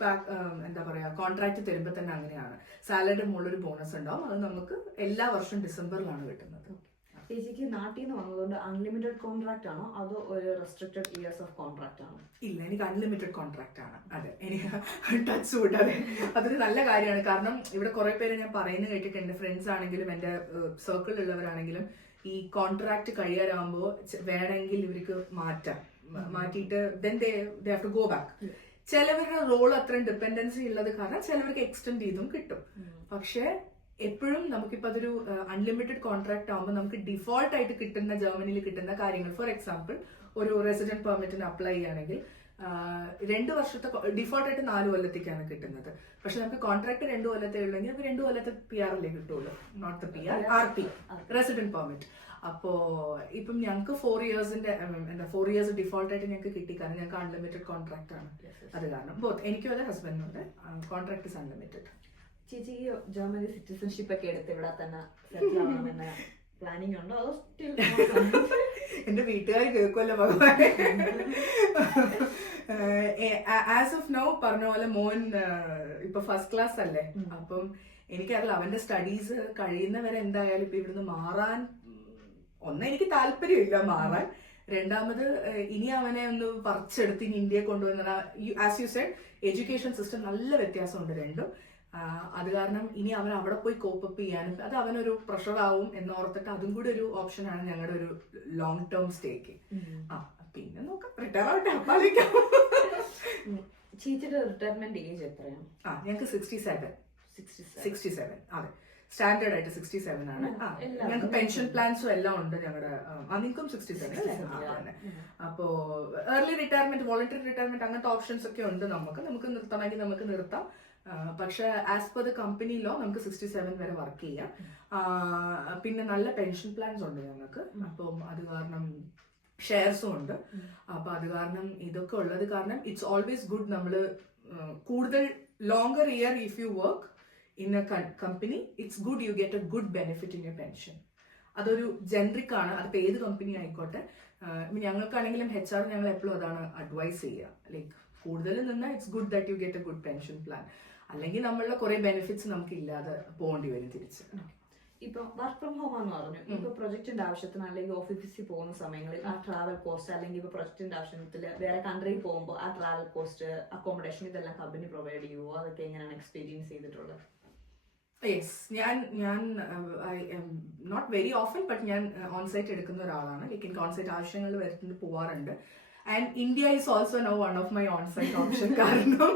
എന്താ പറയാ, കോൺട്രാക്ട് തരുമ്പോൾ തന്നെ അങ്ങനെയാണ്. സാലറിയുടെ മുകളിലൊരു ബോണസ് ഉണ്ടാവും. അത് നമുക്ക് എല്ലാ വർഷവും ഡിസംബറിലാണ് കിട്ടുന്നത്. ചേച്ചിക്ക് നാട്ടിൽ നിന്ന് വന്നതുകൊണ്ട് അൺലിമിറ്റഡ് കോൺട്രാക്ട് ആണോ അതോ ഒരു റെസ്ട്രിക്റ്റഡ് ഇയേഴ്സ് ഓഫ് കോൺട്രാക്ട് ആണോ? ഇല്ല, എനിക്ക് അൺലിമിറ്റഡ് കോൺട്രാക്ട് ആണ്. അതെ, എനിക്ക് ടച്ച് വുഡ്. അതെ, അതൊരു നല്ല കാര്യമാണ്. കാരണം ഇവിടെ കുറെ പേര് ഞാൻ പറയുന്നത് കേട്ടിട്ടുണ്ട്, ഫ്രണ്ട്സ് ആണെങ്കിലും എൻ്റെ സർക്കിളിലുള്ളവരാണെങ്കിലും ഈ കോൺട്രാക്ട് കഴിയാറാകുമ്പോൾ വേണമെങ്കിൽ ഇവർക്ക് മാറ്റിയിട്ട് then they have to go back. ചിലവരുടെ റോൾ അത്രയും ഡിപ്പെൻഡൻസി ഉള്ളത് കാരണം ചിലവർക്ക് എക്സ്റ്റെൻഡ് ചെയ്തും കിട്ടും. പക്ഷേ എപ്പോഴും നമുക്കിപ്പോൾ അതൊരു അൺലിമിറ്റഡ് കോൺട്രാക്ട് ആകുമ്പോൾ നമുക്ക് ഡിഫോൾട്ട് ആയിട്ട് കിട്ടുന്ന, ജർമ്മനിയിൽ കിട്ടുന്ന കാര്യങ്ങൾ, ഫോർ എക്സാമ്പിൾ ഒരു റെസിഡന്റ് പെർമിറ്റിന് അപ്ലൈ ചെയ്യുകയാണെങ്കിൽ 2 വർഷത്തെ ഡിഫോൾട്ട് ആയിട്ട് 4 കൊല്ലത്തേക്കാണ് കിട്ടുന്നത്. പക്ഷെ നമുക്ക് കോൺട്രാക്ട് 2 കൊല്ലത്തേ ഉള്ളെങ്കിൽ നമുക്ക് 2 കൊല്ലത്തെ PR അല്ലേ കിട്ടുള്ളൂ, not the PR, RP, resident permit. അപ്പോൾ ഇപ്പം ഞങ്ങൾക്ക് 4 ഇയേഴ്സിന്റെ 4 ഇയേഴ്സ് ഡിഫോൾട്ടായിട്ട് ഞങ്ങൾക്ക് കിട്ടി, കാരണം ഞങ്ങൾക്ക് അൺലിമിറ്റഡ് കോൺട്രാക്ട് ആണ്. അത് കാരണം ബോത്ത് എനിക്കും അതെ ഹസ്ബൻഡിനും അതെ കോൺട്രാക്ട് ഇസ് അൺലിമിറ്റഡ്. ചേച്ചി ജർമ്മനി സിറ്റിസൺഷിപ്പ് ഒക്കെ എടുത്ത് ഇവിടെ തന്നെ സെറ്റിൽ ആവണമെന്ന് പ്ലാനിങ് ഉണ്ടോ അതോ സ്റ്റിൽ? എന്റെ വീട്ടുകാർ കേൾക്കുമല്ലോ ഭഗവാനെ. ആസ് ഓഫ് നൗ പറഞ്ഞ പോലെ മോൻ ഇപ്പൊ ഫസ്റ്റ് ക്ലാസ് അല്ലേ, അപ്പം എനിക്കറിയില്ല അവന്റെ സ്റ്റഡീസ് കഴിയുന്നവരെ എന്തായാലും ഇപ്പൊ ഇവിടുന്ന് മാറാൻ എനിക്ക് താല്പര്യമില്ല മാറാൻ. രണ്ടാമത് ഇനി അവനെ ഒന്ന് പറിച്ചെടുത്ത് ഇനി ഇന്ത്യയെ കൊണ്ടുവന്ന as you said education system നല്ല വ്യത്യാസമുണ്ട് രണ്ടും. അത് കാരണം ഇനി അവൻ അവിടെ പോയി കോപ്പപ്പ് ചെയ്യാനും അത് അവനൊരു പ്രഷറാവും എന്നോർത്തിട്ട് അതും കൂടി ഒരു ഓപ്ഷനാണ് ഞങ്ങളുടെ ഒരു ലോങ് ടേം സ്റ്റേക്ക്. പിന്നെ നോക്കാം, റിട്ടയർ ആവട്ടെ അപ്പാലേക്കാം. ചേച്ചിയുടെ റിട്ടയർമെന്റ് ഏജ് എത്രയാണ്? ഞങ്ങൾക്ക് 67. അതെ, സ്റ്റാൻഡേർഡ് ആയിട്ട് 67 ആണ്. ഞങ്ങൾക്ക് പെൻഷൻ പ്ലാൻസും എല്ലാം ഉണ്ട് ഞങ്ങളുടെ. നിങ്ങൾക്കും 67 അല്ലേ? അപ്പോ ഏർലി റിട്ടയർമെന്റ്, വോളണ്ടറി റിട്ടയർമെന്റ് അങ്ങനത്തെ ഓപ്ഷൻസ് ഒക്കെ ഉണ്ട്. നമുക്ക് നിർത്തണമെങ്കിൽ നമുക്ക് നിർത്താം. പക്ഷെ as per the company law നമുക്ക് 67 വരെ വർക്ക് ചെയ്യാം. പിന്നെ നല്ല പെൻഷൻ പ്ലാൻസ് ഉണ്ട് ഞങ്ങൾക്ക്. അപ്പം അത് കാരണം ഷെയർസും ഉണ്ട്. അപ്പൊ അത് കാരണം ഇതൊക്കെ ഉള്ളത് കാരണം ഇറ്റ്സ് ഓൾവേസ് ഗുഡ്. നമ്മൾ കൂടുതൽ longer year if you work in a company it's good you get a good benefit in your pension. അതൊരു ജനറിക് ആണ്, അതിപ്പോ ഏത് കമ്പനി ആയിക്കോട്ടെ. ഞങ്ങൾക്കാണെങ്കിലും HR ഞങ്ങൾ എപ്പോഴും അതാണ് അഡ്വൈസ് ചെയ്യുക. ലൈക്ക് കൂടുതൽ നിന്നാൽ it's good that you get a good pension plan. അല്ലെങ്കിൽ നമ്മളുടെ കുറെ ബെനിഫിറ്റ്സ് നമുക്ക് ഇല്ലാതെ പോകേണ്ടി വരും തിരിച്ച്. ഇപ്പൊ വർക്ക് ഫ്രം ഹോം ആണെന്ന് പറഞ്ഞു. ഇപ്പൊ പ്രൊജക്ടിന്റെ ആവശ്യത്തിന് അല്ലെങ്കിൽ ഓഫീസിൽ പോകുന്ന സമയങ്ങളിൽ ആ ട്രാവൽ കോസ്റ്റ് അല്ലെങ്കിൽ ഇപ്പൊ പ്രൊജക്ടിന്റെ ആവശ്യത്തിൽ വേറെ കൺട്രിയിൽ പോകുമ്പോൾ ആ ട്രാവൽ കോസ്റ്റ്, അക്കോമഡേഷൻ ഇതെല്ലാം കമ്പനി പ്രൊവൈഡ് ചെയ്യുമോ? അതൊക്കെ എങ്ങനെയാണ് എക്സ്പീരിയൻസ് ചെയ്തിട്ടുള്ളത്? യെസ്, ഞാൻ നോട്ട് വെരി ഓഫൻ ബട്ട് ഞാൻ ഓൺസൈറ്റ് എടുക്കുന്ന ഒരാളാണ്. ലൈക്ക് എനിക്ക് ഓൺസൈറ്റ് ആവശ്യങ്ങൾ വരുന്നത് പോവാറുണ്ട്. And India is also now one of my onsite option. കാരണം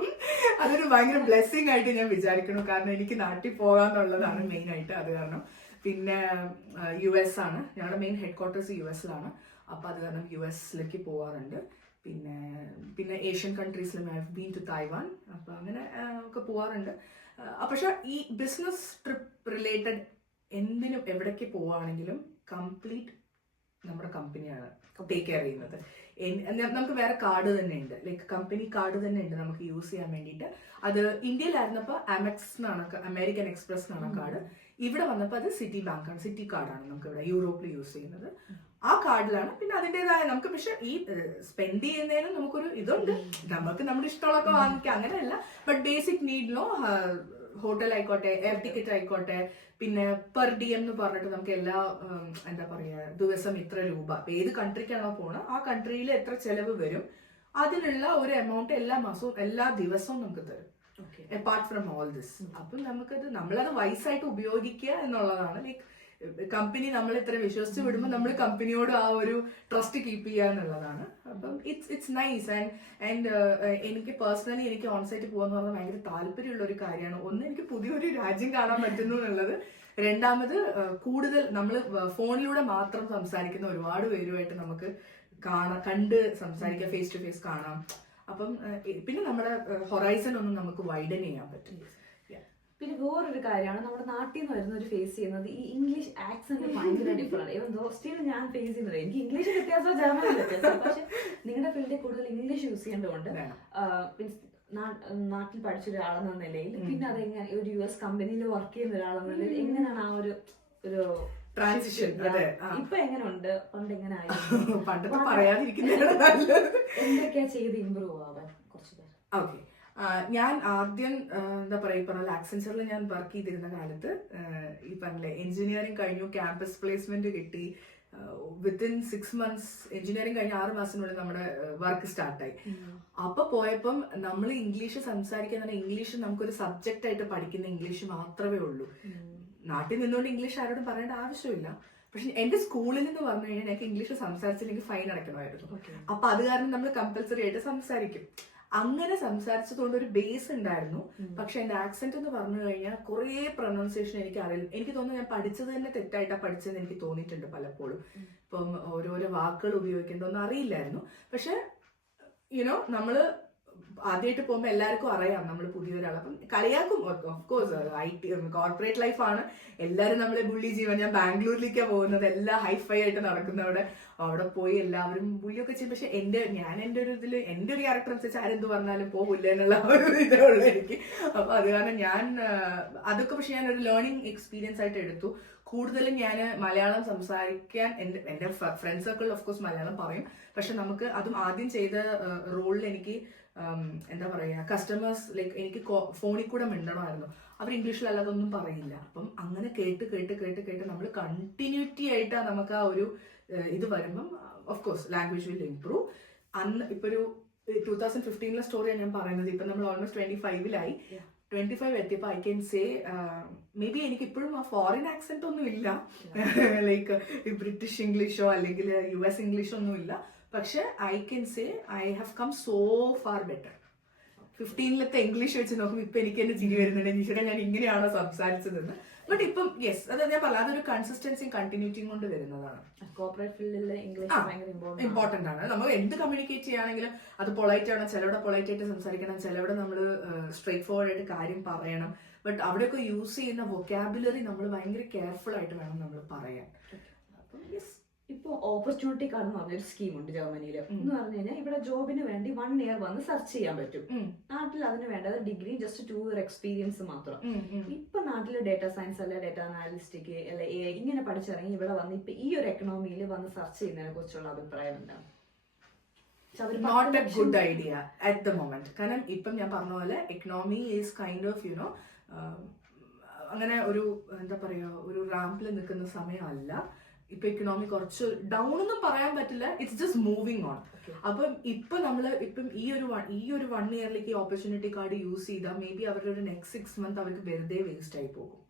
അതൊരു ഭയങ്കര ബ്ലെസ്സിങ് ആയിട്ട് ഞാൻ വിചാരിക്കുന്നു. കാരണം എനിക്ക് നാട്ടിൽ പോകാന്നുള്ളതാണ് മെയിൻ ആയിട്ട്. അത് കാരണം പിന്നെ US ആണ് ഞങ്ങളുടെ മെയിൻ ഹെഡ് ക്വാർട്ടേഴ്സ് US-ലാണ്. അപ്പൊ അത് കാരണം US-ലേക്ക് പോവാറുണ്ട്. പിന്നെ ഏഷ്യൻ കൺട്രീസിലും I have been to Taiwan. അപ്പൊ അങ്ങനെ ഒക്കെ പോവാറുണ്ട്. പക്ഷെ ഈ ബിസിനസ് ട്രിപ്പ് റിലേറ്റഡ് എന്തിനും എവിടേക്ക് പോവുകയാണെങ്കിലും കംപ്ലീറ്റ് നമ്മുടെ കമ്പനിയാണ് ടേക്ക് കെയർ ചെയ്യുന്നത്. നമുക്ക് വേറെ കാർഡ് തന്നെ ഉണ്ട്, ലൈക്ക് കമ്പനി കാർഡ് തന്നെ ഉണ്ട് നമുക്ക് യൂസ് ചെയ്യാൻ വേണ്ടിയിട്ട്. അത് ഇന്ത്യയിലായിരുന്നപ്പോൾ അമെക്സ് എന്നാണ്, അമേരിക്കൻ എക്സ്പ്രസ് എന്നാണ് കാർഡ്. ഇവിടെ വന്നപ്പോൾ അത് സിറ്റി ബാങ്കാണ്, സിറ്റി കാർഡാണ് നമുക്ക് ഇവിടെ യൂറോപ്പിൽ യൂസ് ചെയ്യുന്നത്. ആ കാർഡിലാണ്. പിന്നെ അതിൻ്റെതായ നമുക്ക് പക്ഷെ ഈ സ്പെൻഡ് ചെയ്യുന്നതിനും നമുക്കൊരു ഇതുണ്ട്, നമുക്ക് നമ്മുടെ ഇഷ്ടമുള്ളതൊക്കെ വാങ്ങിക്കാം, അങ്ങനെയല്ല. ബട്ട് ബേസിക് നീഡിലോ ഹോട്ടൽ ആയിക്കോട്ടെ, എയർ ടിക്കറ്റ് ആയിക്കോട്ടെ, പിന്നെ പെർ ഡി എന്ന് പറഞ്ഞിട്ട് നമുക്ക് എല്ലാ എന്താ പറയുക ദിവസം ഇത്ര രൂപ, ഏത് കൺട്രിക്കാണോ പോണത് ആ കൺട്രിയിൽ എത്ര ചെലവ് വരും അതിനുള്ള ഒരു എമൗണ്ട് എല്ലാ മാസവും എല്ലാ ദിവസവും നമുക്ക് തരും. Apart from all this. അപ്പം നമ്മളത് വൈസായിട്ട് ഉപയോഗിക്കുക എന്നുള്ളതാണ്. ലൈക്ക് കമ്പനി നമ്മൾ ഇത്ര വിശ്വസിച്ച് വിടുമ്പോൾ നമ്മൾ കമ്പനിയോട് ആ ഒരു ട്രസ്റ്റ് കീപ്പ് ചെയ്യുക എന്നുള്ളതാണ്. അപ്പം ഇറ്റ്സ് നൈസ്. ആൻഡ് എനിക്ക് പേഴ്സണലി എനിക്ക് ഓൺസൈറ്റ് പോകാന്ന് പറഞ്ഞാൽ ഭയങ്കര താല്പര്യമുള്ള ഒരു കാര്യമാണ്. ഒന്ന്, എനിക്ക് പുതിയൊരു രാജ്യം കാണാൻ പറ്റുന്നു എന്നുള്ളത്. രണ്ടാമത്, കൂടുതൽ നമ്മൾ ഫോണിലൂടെ മാത്രം സംസാരിക്കുന്ന ഒരുപാട് പേരുമായിട്ട് നമുക്ക് കണ്ട് സംസാരിക്കാം, ഫേസ് ടു ഫേസ് കാണാം. അപ്പം പിന്നെ നമ്മുടെ ഹൊറൈസൺ ഒന്ന് നമുക്ക് വൈഡൻ ചെയ്യാൻ പറ്റും. പിന്നെ വേറൊരു കാര്യമാണ്, നമ്മുടെ നാട്ടിൽ നിന്ന് വരുന്നവർ ഫേസ് ചെയ്യുന്നത് ഈ ഇംഗ്ലീഷ് ആക്സെന്റ് ഭയങ്കര ഡിഫറെന്റ്. ഇവൻ സ്റ്റിൽ ഞാൻ ഫേസ് ചെയ്യുന്നത് എനിക്ക് ഇംഗ്ലീഷ് വ്യത്യാസം, ജർമ്മൻ വ്യത്യാസം. പക്ഷെ നിങ്ങളുടെ ഫീൽഡിൽ കൂടുതൽ ഇംഗ്ലീഷ് യൂസ് ചെയ്യേണ്ടതുകൊണ്ട് നാട്ടിൽ പഠിച്ച ഒരാളെന്ന നിലയിൽ, പിന്നെ അതെങ്ങനെ ഒരു US കമ്പനിയിൽ വർക്ക് ചെയ്യുന്ന ഒരാളെന്ന നിലയിൽ എങ്ങനെയാണ് ആ ഒരു ട്രാൻസിഷൻ? ഇപ്പൊ എങ്ങനെയുണ്ട്, പണ്ട് എങ്ങനെ ആയിരുന്നു? പണ്ടത്തെ പറയാതിരിക്കുന്നതാണ്. എന്തൊക്കെയാ ചെയ്ത് ഇമ്പ്രൂവ് ആവാൻ കുറച്ച് പേര്? ഓക്കെ, ഞാൻ ആദ്യം എന്താ പറയുക, ഈ പറഞ്ഞ ആക്സെഞ്ചറിൽ ഞാൻ വർക്ക് ചെയ്തിരുന്ന കാലത്ത് ഈ പറഞ്ഞില്ലേ എഞ്ചിനീയറിംഗ് കഴിഞ്ഞു, ക്യാമ്പസ് പ്ലേസ്മെന്റ് കിട്ടി. വിത്തിൻ 6 months എഞ്ചിനീയറിംഗ് കഴിഞ്ഞ 6 മാസത്തിനുള്ളിൽ നമ്മുടെ വർക്ക് സ്റ്റാർട്ടായി. അപ്പൊ പോയപ്പം നമ്മൾ ഇംഗ്ലീഷ് സംസാരിക്കാൻ, ഇംഗ്ലീഷ് നമുക്കൊരു സബ്ജക്റ്റ് ആയിട്ട് പഠിക്കുന്ന ഇംഗ്ലീഷ് മാത്രമേ ഉള്ളൂ. നാട്ടിൽ നിന്നുകൊണ്ട് ഇംഗ്ലീഷ് ആരോടും പറയേണ്ട ആവശ്യമില്ല. പക്ഷെ എന്റെ സ്കൂളിൽ നിന്ന് പറഞ്ഞു കഴിഞ്ഞാൽ എനിക്ക് ഇംഗ്ലീഷ് സംസാരിച്ചില്ലെങ്കിൽ ഫൈൻ അടയ്ക്കണമായിരുന്നു. അപ്പൊ അത് കാരണം നമ്മൾ കമ്പൽസറി ആയിട്ട് സംസാരിക്കും. അങ്ങനെ സംസാരിച്ചതുകൊണ്ട് ഒരു ബേസ് ഉണ്ടായിരുന്നു. പക്ഷെ എന്റെ ആക്സെന്റ് എന്ന് പറഞ്ഞു കഴിഞ്ഞാൽ കുറെ പ്രൊനൗൺസിയേഷൻ എനിക്ക് അറിയില്ല. എനിക്ക് തോന്നുന്നു ഞാൻ പഠിച്ചത് തന്നെ തെറ്റായിട്ടാണ് പഠിച്ചതെന്ന് എനിക്ക് തോന്നിയിട്ടുണ്ട് പലപ്പോഴും. ഇപ്പം ഓരോരോ വാക്കുകൾ ഉപയോഗിക്കേണ്ടതൊന്നും അറിയില്ലായിരുന്നു. പക്ഷെ നമ്മള് ആദ്യമായിട്ട് പോകുമ്പോൾ എല്ലാവർക്കും അറിയാം നമ്മൾ പുതിയൊരാൾ, അപ്പം കളിയാക്കും. ഓഫ്കോഴ്സ് IT കോർപ്പറേറ്റ് ലൈഫാണ്, എല്ലാവരും നമ്മളെ ബുള്ളി ചെയ്യുക. ഞാൻ ബാംഗ്ലൂരിലേക്കാണ് പോകുന്നത്, എല്ലാം ഹൈഫൈ ആയിട്ട് നടക്കുന്നവിടെ. അവിടെ പോയി എല്ലാവരും ബുള്ളിയൊക്കെ ചെയ്യും. പക്ഷെ ഞാൻ എൻ്റെ ഒരു ഇതിൽ എൻ്റെ ഒരു ക്യാരക്ടർ അനുസരിച്ച് ആരെന്ത് പറഞ്ഞാലും പോകില്ല എന്നുള്ള ഒരു ഇതേ ഉള്ളൂ എനിക്ക്. അപ്പൊ അത് കാരണം ഞാൻ അതൊക്കെ പക്ഷെ ഞാൻ ഒരു ലേണിംഗ് എക്സ്പീരിയൻസ് ആയിട്ട് എടുത്തു. കൂടുതലും ഞാൻ മലയാളം സംസാരിക്കാൻ എൻ്റെ ഫ്രണ്ട് സർക്കിളിൽ ഓഫ്കോഴ്സ് മലയാളം പറയും. പക്ഷെ നമുക്ക് അതും ആദ്യം ചെയ്ത റോളിൽ എനിക്ക് എന്താ പറയുക, കസ്റ്റമേഴ്സ് ലൈക്ക് എനിക്ക് ഫോണിൽ കൂടെ മിണ്ടണമായിരുന്നു. അവർ ഇംഗ്ലീഷിലല്ലാതെ ഒന്നും പറയില്ല. അപ്പം അങ്ങനെ കേട്ട് നമ്മൾ കണ്ടിന്യൂറ്റി ആയിട്ടാണ് നമുക്ക് ആ ഒരു ഇത് വരുമ്പം ഓഫ്കോഴ്സ് ലാംഗ്വേജ് വിൽ ഇംപ്രൂവ്. അന്ന് ഇപ്പൊ ഒരു 2015 സ്റ്റോറിയാണ് ഞാൻ പറയുന്നത്. ഇപ്പൊ നമ്മൾ ഓൾമോസ്റ്റ് 25 25 എത്തിയപ്പോൾ I can say may be എനിക്ക് ഇപ്പോഴും ആ ഫോറിൻ ആക്സെന്റ് ഒന്നും ഇല്ല, ലൈക്ക് ബ്രിട്ടീഷ് ഇംഗ്ലീഷോ അല്ലെങ്കിൽ US ഇംഗ്ലീഷോ ഒന്നും ഇല്ല. പക്ഷെ I can say I have come so far better. 15 English വെച്ച് നോക്കുമ്പോൾ ഇപ്പൊ എനിക്ക് എന്റെ ചിരി വരുന്നുണ്ട്, നിശ്ചയ ഞാൻ ഇങ്ങനെയാണോ സംസാരിച്ചതെന്ന്. ബട്ട് ഇപ്പം യെസ്, അത് ഞാൻ പറയാം, അതൊരു കൺസിസ്റ്റൻസിയും കണ്ടിന്യൂറ്റിയും കൊണ്ട് വരുന്നതാണ്. കോർപ്പറേറ്റ് ഫീൽഡിൽ ഇംഗ്ലീഷ് ഭയങ്കര ഇമ്പോർട്ടന്റ് ആണ്. നമ്മൾ എന്ത് കമ്മ്യൂണിക്കേറ്റ് ചെയ്യുകയാണെങ്കിലും അത് പൊളൈറ്റ് ആവണം. ചിലവിടെ പൊളൈറ്റ് ആയിട്ട് സംസാരിക്കണം, ചിലവിടെ നമ്മൾ സ്ട്രേറ്റ് ഫോർവേഡ് ആയിട്ട് കാര്യം പറയണം. ബട്ട് അവിടെയൊക്കെ യൂസ് ചെയ്യുന്ന വൊക്കാബുലറി നമ്മൾ ഭയങ്കര കെയർഫുൾ ആയിട്ട് വേണം നമ്മൾ പറയാൻ. അപ്പം യെസ്. ഇപ്പൊ ഓപ്പർച്യൂണിറ്റി കാർഡ് എന്ന് പറഞ്ഞൊരു സ്കീമുണ്ട് ജർമ്മനിയിൽ. എന്ന് പറഞ്ഞു കഴിഞ്ഞാൽ ഇവിടെ ജോബിന് വേണ്ടി 1 year വന്ന് സെർച്ച് ചെയ്യാൻ പറ്റും. നാട്ടിൽ അതിന് വേണ്ടത് ഡിഗ്രി, ജസ്റ്റ് 2 year എക്സ്പീരിയൻസ് മാത്രം. ഇപ്പൊ നാട്ടില് ഡേറ്റാ സയൻസ് അല്ലെ ഡേറ്റ അനാലിസ്റ്റിക് അല്ലെ AI ഇങ്ങനെ പഠിച്ചിറങ്ങി ഇവിടെ വന്ന് ഇപ്പൊ ഈ ഒരു എക്കണോമിയിൽ വന്ന് സെർച്ച് ചെയ്യുന്നതിനെ കുറിച്ചുള്ള അഭിപ്രായം എന്താണ്? Not a good idea at the moment. കാരണം ഇപ്പം ഞാൻ പറഞ്ഞ പോലെ economy is kind of you know അങ്ങനെ ഒരു എന്താ പറയാ, ഒരു റാമ്പിൽ നിൽക്കുന്ന സമയമല്ല. ഇപ്പൊ എക്കണോമി കുറച്ച് ഡൗൺ ഒന്നും പറയാൻ പറ്റില്ല, ഇറ്റ്സ് ജസ്റ്റ് മൂവിങ് ഓൺ. അപ്പം ഇപ്പൊ നമ്മള് ഇപ്പം ഈ ഒരു 1 yearലേക്ക് ഈ ഓപ്പർച്യൂണിറ്റി കാർഡ് യൂസ് ചെയ്താൽ മേ ബി അവരുടെ ഒരു നെക്സ്റ്റ് 6 months അവർക്ക് വെറുതെ വേസ്റ്റ് ആയി പോകും.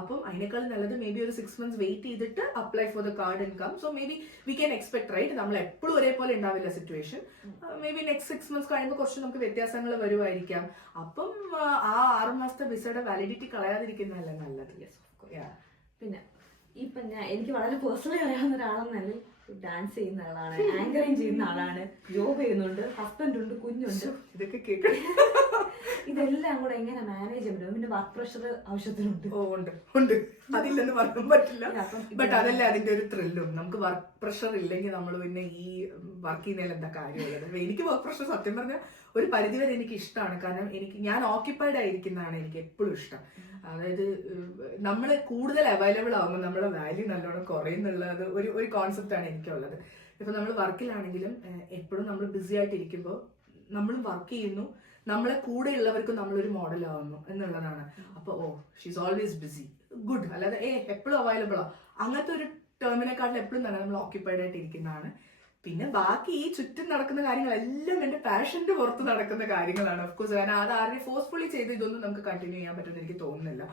അപ്പം അതിനേക്കാൾ നല്ലത് മേ ബി ഒരു 6 months വെയിറ്റ് ചെയ്തിട്ട് apply for the card and come. So maybe we can expect, right, നമ്മൾ എപ്പോഴും ഒരേപോലെ ഉണ്ടാവില്ല situation. Maybe next 6 months കഴിയുമ്പോൾ കുറച്ച് നമുക്ക് വ്യത്യാസങ്ങൾ വരുമായിരിക്കാം. അപ്പം ആ 6 മാസത്തെ വിസയുടെ വാലിഡിറ്റി കളയാതിരിക്കുന്നതല്ലേ നല്ലത്. പിന്നെ ഇപ്പൊ എനിക്ക് വളരെ പേഴ്സണലി അറിയാവുന്ന ഒരാളെന്നല്ല, ഡാൻസ് ചെയ്യുന്ന ആളാണ്, ആങ്കറിങ് ചെയ്യുന്ന ആളാണ്, ജോബ് ചെയ്യുന്നുണ്ട്, ഹസ്ബൻഡ് ഉണ്ട്, കുഞ്ഞുണ്ട്. ഇതൊക്കെ കേൾക്കണം. ഇതെല്ലാം കൂടെ എങ്ങനെ മാനേജ് ചെയ്യാൻ പറ്റും? പിന്നെ വർക്ക് പ്രഷർ ആവശ്യത്തിനുണ്ട്. ഉണ്ട്, അതില്ലെന്ന് പറയാൻ പറ്റില്ല. ബട്ട് അതല്ലേ അതിന്റെ ഒരു ത്രില്ലും. നമുക്ക് വർക്ക് പ്രഷർ ഇല്ലെങ്കിൽ നമ്മൾ പിന്നെ ഈ വർക്ക് ചെയ്യുന്നതിൽ എന്താ കാര്യമുള്ളത്? എനിക്ക് വർക്ക് പ്രഷർ സത്യം പറഞ്ഞാൽ ഒരു പരിധിവരെ എനിക്ക് ഇഷ്ടമാണ്. കാരണം ഞാൻ ഓക്യുപ്പൈഡ് ആയിരിക്കുന്നതാണ് എനിക്ക് എപ്പോഴും ഇഷ്ടം. അതായത് നമ്മൾ കൂടുതൽ അവൈലബിൾ ആകുമ്പോൾ നമ്മളെ വാല്യൂ നല്ലോണം കുറയുന്നുള്ളത് ഒരു കോൺസെപ്റ്റാണ് എനിക്കുള്ളത്. ഇപ്പൊ നമ്മൾ വർക്കിലാണെങ്കിലും എപ്പോഴും നമ്മൾ ബിസി ആയിട്ടിരിക്കുമ്പോൾ നമ്മളും വർക്ക് ചെയ്യുന്നു, നമ്മളെ കൂടെ ഉള്ളവർക്കും നമ്മളൊരു മോഡൽ ആവുന്നു എന്നുള്ളതാണ്. അപ്പൊ ഷീസ് ഓൾവേസ് ബിസി, ഗുഡ്. അല്ലാതെ എപ്പോഴും അവൈലബിളാ അങ്ങനത്തെ ഒരു ടേമിനെക്കാട്ടിൽ എപ്പോഴും തന്നെ നമ്മൾ ഓക്യുപ്പൈഡ് ആയിട്ട് ഇരിക്കുന്നതാണ്. പിന്നെ ബാക്കി ഈ ചുറ്റും നടക്കുന്ന കാര്യങ്ങളെല്ലാം എന്റെ പാഷന്റെ പുറത്ത് നടക്കുന്ന കാര്യങ്ങളാണ്. ഓഫ്കോഴ്സ്, കാരണം അത് ആരെയും ഫോഴ്സ്ഫുള്ളി ചെയ്ത് ഇതൊന്നും നമുക്ക് കണ്ടിന്യൂ ചെയ്യാൻ പറ്റുമെന്ന് എനിക്ക് തോന്നുന്നില്ല.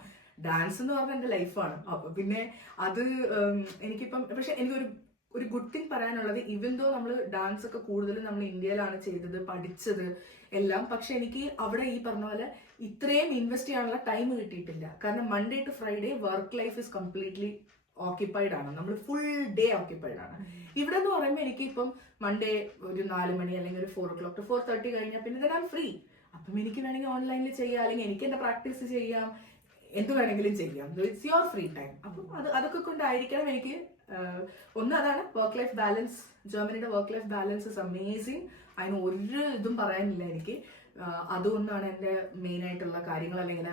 ഡാൻസ് എന്ന് പറഞ്ഞാൽ എന്റെ ലൈഫാണ്. അപ്പൊ പിന്നെ അത് എനിക്കിപ്പം, പക്ഷെ എനിക്കൊരു ഗുഡ് തിങ് പറയാനുള്ളത്, ഈവൻ ദോ നമ്മൾ ഡാൻസ് ഒക്കെ കൂടുതലും നമ്മൾ ഇന്ത്യയിലാണ് ചെയ്തത്, പഠിച്ചത് എല്ലാം, പക്ഷെ എനിക്ക് അവിടെ ഈ പറഞ്ഞ പോലെ ഇത്രയും ഇൻവെസ്റ്റ് ചെയ്യാനുള്ള ടൈം കിട്ടിയിട്ടില്ല. കാരണം Monday to Friday work life is completely occupied ആണ്, നമ്മൾ ഫുൾ ഡേ ഓക്യുപ്പൈഡ് ആണ്. ഇവിടെ എന്ന് പറയുമ്പോൾ എനിക്ക് ഇപ്പം മൺഡേ ഒരു 4 മണി അല്ലെങ്കിൽ ഒരു 4 o'clock to 4:30 കഴിഞ്ഞാൽ പിന്നെ ഞാൻ ഫ്രീ. അപ്പം എനിക്ക് വേണമെങ്കിൽ ഓൺലൈനിൽ ചെയ്യാം, അല്ലെങ്കിൽ എനിക്ക് എന്റെ പ്രാക്ടീസ് ചെയ്യാം, എന്ത് വേണമെങ്കിലും ചെയ്യാം. It's your free time. അപ്പം അതൊക്കെ കൊണ്ടായിരിക്കണം എനിക്ക് അതാണ് വർക്ക് ലൈഫ് ബാലൻസ്. ജർമ്മനിയുടെ work life balance is amazing. അതിന് ഒരു ഇതും പറയാനില്ല എനിക്ക്. അതുകൊണ്ടാണ് എൻ്റെ മെയിൻ ആയിട്ടുള്ള കാര്യങ്ങൾ അല്ലെങ്കിൽ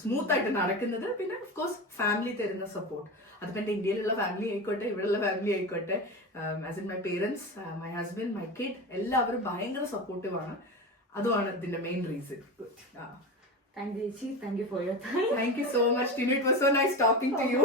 സ്മൂത്ത് ആയിട്ട് നടക്കുന്നത്. പിന്നെ ഓഫ് കോഴ്സ് ഫാമിലി തരുന്ന സപ്പോർട്ട്, അതിപ്പോൾ എൻ്റെ ഇന്ത്യയിലുള്ള ഫാമിലി ആയിക്കോട്ടെ ഇവിടെയുള്ള ഫാമിലി ആയിക്കോട്ടെ, as in my parents, my husband, my kid, എല്ലാവരും ഭയങ്കര സപ്പോർട്ടീവ് ആണ്. അതുമാണ് ഇതിന്റെ main reason. Thank you, Jichi. Thank you for your time. Thank you so much, Tinu. It was so nice talking to you.